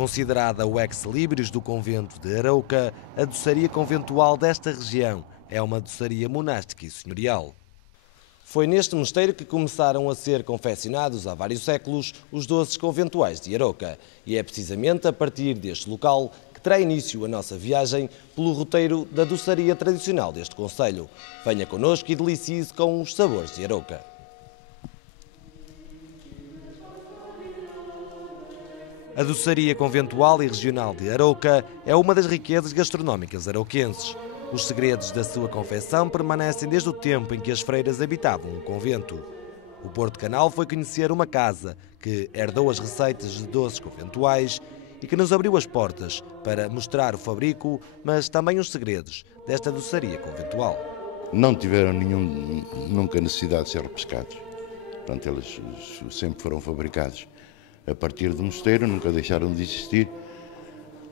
Considerada o ex-libris do convento de Arouca, a doçaria conventual desta região é uma doçaria monástica e senhorial. Foi neste mosteiro que começaram a ser confeccionados há vários séculos os doces conventuais de Arouca. E é precisamente a partir deste local que terá início a nossa viagem pelo roteiro da doçaria tradicional deste concelho. Venha connosco e delicie-se com os sabores de Arouca. A doçaria conventual e regional de Arouca é uma das riquezas gastronómicas arauquenses. Os segredos da sua confecção permanecem desde o tempo em que as freiras habitavam um convento. O Porto Canal foi conhecer uma casa que herdou as receitas de doces conventuais e que nos abriu as portas para mostrar o fabrico, mas também os segredos desta doçaria conventual. Não tiveram nunca necessidade de ser repescados. Portanto, eles sempre foram fabricados a partir do mosteiro, nunca deixaram de existir.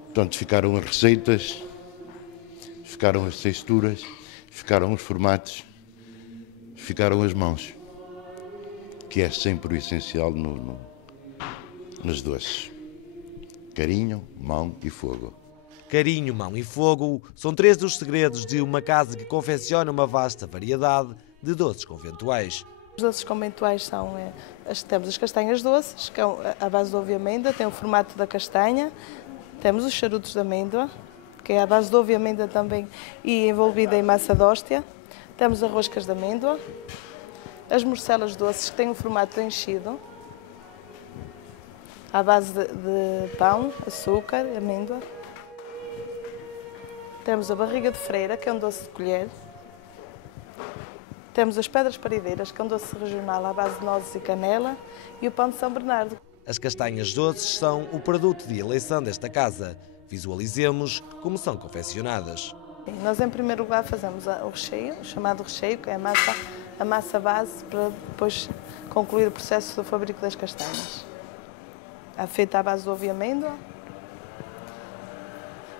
Portanto, ficaram as receitas, ficaram as texturas, ficaram os formatos, ficaram as mãos, que é sempre o essencial nos doces. Carinho, mão e fogo. Carinho, mão e fogo são três dos segredos de uma casa que confecciona uma vasta variedade de doces conventuais. Os doces conventuais são, temos as castanhas doces, que é à base de ovo e amêndoa, tem o formato da castanha, temos os charutos de amêndoa, que é à base de ovo e amêndoa também e envolvida em massa de hóstia, temos as roscas de amêndoa, as morcelas doces, que têm um formato enchido, à base de pão, açúcar, amêndoa. Temos a barriga de freira, que é um doce de colher. Temos as pedras parideiras, que é um doce regional à base de nozes e canela, e o pão de São Bernardo. As castanhas doces são o produto de eleição desta casa. Visualizemos como são confeccionadas. Nós, em primeiro lugar, fazemos o recheio, o chamado recheio, que é a massa base, para depois concluir o processo do fabrico das castanhas. É feita à base de ovo e amêndoa.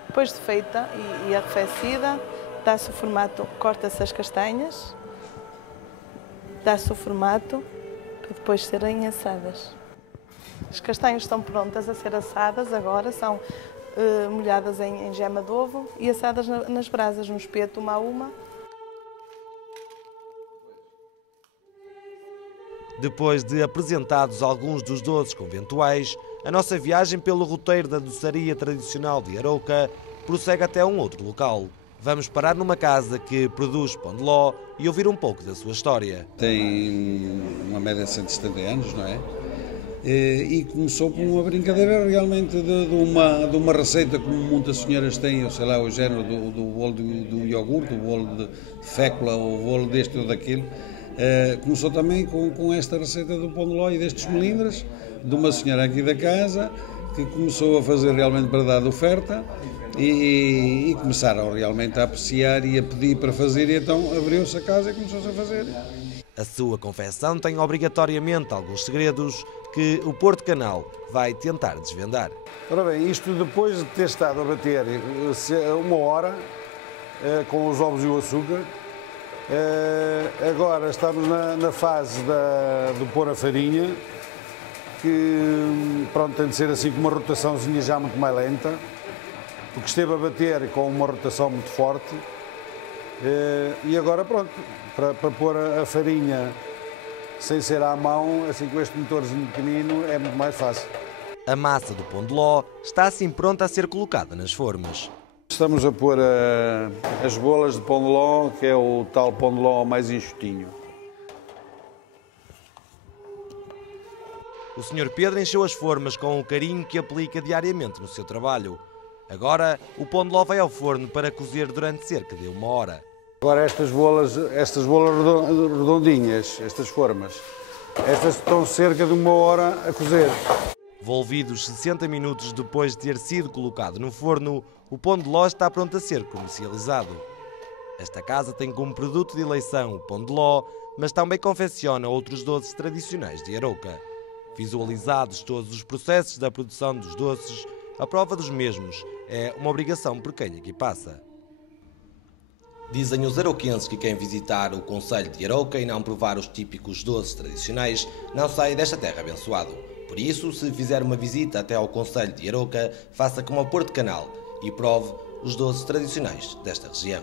Depois de feita e arrefecida, dá-se o formato, corta-se as castanhas, dá-se o formato para depois serem assadas. As castanhas estão prontas a ser assadas agora, são molhadas em gema de ovo e assadas nas brasas, no espeto, uma a uma. Depois de apresentados alguns dos doces conventuais, a nossa viagem pelo roteiro da doçaria tradicional de Arouca prossegue até um outro local. Vamos parar numa casa que produz pão de ló e ouvir um pouco da sua história. Tem uma média de 170 anos, não é? E começou com uma brincadeira realmente de uma receita como muitas senhoras têm, ou sei lá, o género do bolo do iogurte, o bolo de fécula, o bolo deste ou daquilo. Começou também com esta receita do pão de ló e destes melindres, de uma senhora aqui da casa, que começou a fazer realmente para dar de oferta e começaram realmente a apreciar e a pedir para fazer, e então abriu-se a casa e começou-se a fazer. A sua confecção tem obrigatoriamente alguns segredos que o Porto Canal vai tentar desvendar. Ora bem, isto depois de ter estado a bater uma hora com os ovos e o açúcar, agora estamos na fase de pôr a farinha, que pronto, tem de ser assim com uma rotaçãozinha já muito mais lenta, porque esteve a bater com uma rotação muito forte. E agora pronto, para pôr a farinha sem ser à mão, assim com este motorzinho pequenino, é muito mais fácil. A massa do pão de ló está assim pronta a ser colocada nas formas. Estamos a pôr as bolas de pão de ló, que é o tal pão de ló mais enxutinho. O Sr. Pedro encheu as formas com o carinho que aplica diariamente no seu trabalho. Agora, o pão de ló vai ao forno para cozer durante cerca de 1 hora. Agora estas bolas redondinhas, estas formas, estas estão cerca de 1 hora a cozer. Volvidos 60 minutos depois de ter sido colocado no forno, o pão de ló está pronto a ser comercializado. Esta casa tem como produto de eleição o pão de ló, mas também confecciona outros doces tradicionais de Arouca. Visualizados todos os processos da produção dos doces, a prova dos mesmos é uma obrigação por quem aqui passa. Dizem os arauquenses que quem visitar o concelho de Arouca e não provar os típicos doces tradicionais não sai desta terra abençoado. Por isso, se fizer uma visita até ao concelho de Arouca, faça como ao Porto Canal e prove os doces tradicionais desta região.